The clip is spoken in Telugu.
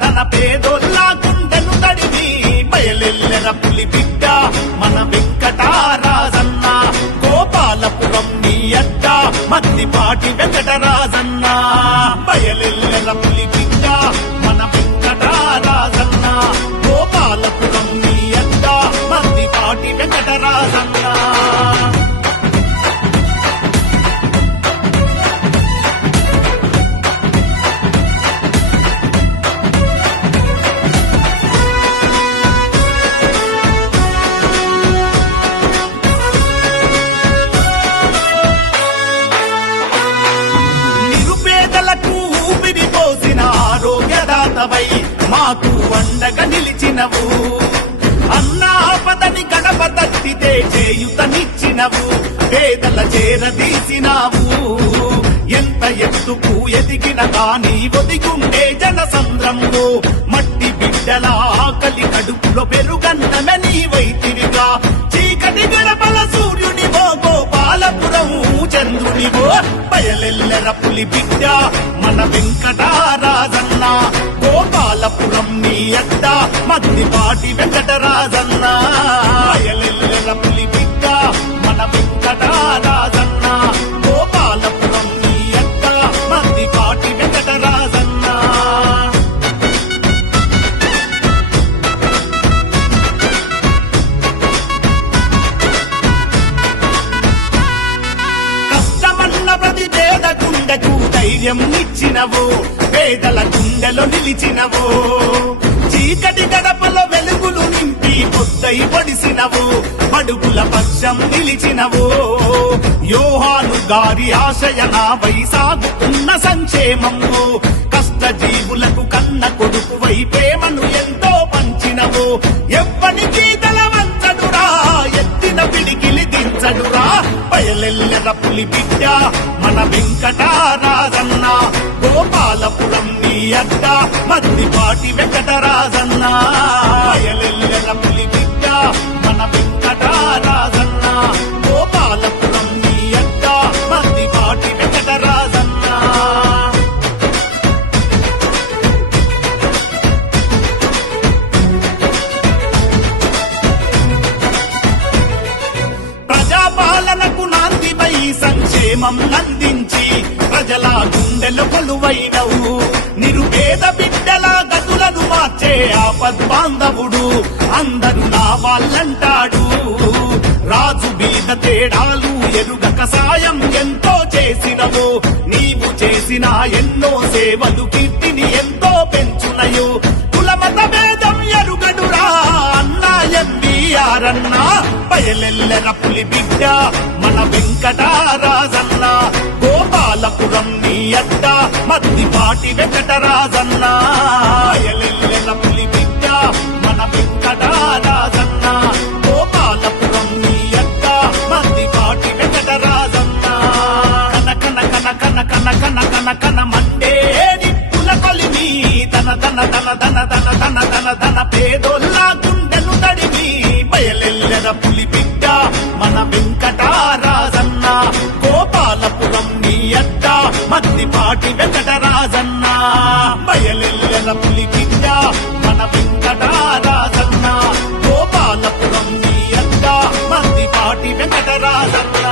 ధన పేదోళ్ళ గుండెను తడివి బయలెల్లెర పులి బిడ్డ మన వెంకటరాజన్న గోపాలపురం నీ అడ్డ మద్దిపాటి వెంకటరాజన్న బయలెల్లెర పులి బిడ్డ మన వెంకటరాజన్న గోపాలపురం నీ అడ్డ మద్దిపాటి వెంకటరాజన్న మాకు అండగా నిలిచినవు అన్నా పదని గడప తట్టితే చేయుతనిచ్చినవు పేదల చేరదీసినావు ఎంత ఎత్తుకు ఎదిగిన గాని ఒదిగుండే జనసంద్రంలో మట్టి బిడ్డల ఆకలి కడుపులో పెరుగన్నమే నీవైతివిగా చీకటి గడపల సూర్యునివో గోపాలపురం చంద్రునివో బయలెల్లెర పులి బిడ్డ మన వెంకటరాజన్న గోపాలపురం నీ అడ్డ మద్దిపాటి వెంకటరాజన్న బయలెల్లెర పులి బిడ్డ మన వెంకటరాజన్న గోపాలపురం నీ అడ్డ మద్దిపాటి వెంకటరాజన్న కష్టమన్న ప్రతి పేద గుండెకు ధైర్యం ఇచ్చినవు పేదల గుండెలో నిలిచినవు చీకటి గడపలో వెలుగులు నింపి పొద్దై పొడిసినవు అడుగుల పక్షం నిలిచినవు యోహాను గారి ఆశయన వైసాగుతున్న సంక్షేమము కష్టజీవులకు కన్న కొడుకు వై ప్రేమను ఎంతో పంచినవు ఎవ్వనికి తల వంచడురా ఎత్తిన పిడికిలి దించడురా బయలెల్లెర పులి బిడ్డ మన వెంకటరాజన్న గోపాలపురం నీ అడ్డ మద్దిపాటి వెంకటరాజన్న బయలెల్లెర పులి బిడ్డ మన వెంకటరాజన్న గోపాలపురం నీ అడ్డ మద్దిపాటి వెంకటరాజన్న ప్రజాపాలనకు నాందిపై సంక్షేమం నందించి ప్రజల గుండెలు కొలువైనవు నిరుపేద బిడ్డల గతులను మార్చే ఆపద్బాంధవుడు అందరూ నా వాళ్ళంటాడు రాజు బీద తేడాలు ఎరుగక సాయం ఎంతో చేసినవు నీవు చేసిన ఎన్నో సేవలు కీర్తిని ఎంతో పెంచునయు కులమత భేదం ఎరుగడురా అన్నా ఎంబీఆరన్న బయలెల్లెర పులి బిడ్డ మన వెంకటరాజన్న గోపాలపురం నీ అడ్డ మద్దిపాటి వెంకటరాజన్న బయలెల్లెర పులి బిడ్డ మన వెంకటరాజన్న గోపాలపురం నీ అడ్డ మద్దిపాటి వెంకటరాజన్న కన కన కన కన కన కన కన మండే నిప్పుల కొలిమి తన తన తన తన తన తన తన తన పేదోళ్ళ గుండెను తడివి బయలెల్లెర పులి బిడ్డ మన వెంకటరాజన్న గోపాలపురం నీ అడ్డ మద్దిపాటి వెంకటరాజన్న బయలెల్లెర పులి బిడ్డ మన వెంకటరాజన్న గోపాలపురం నీ అడ్డ మద్దిపాటి వెంకటరాజన్న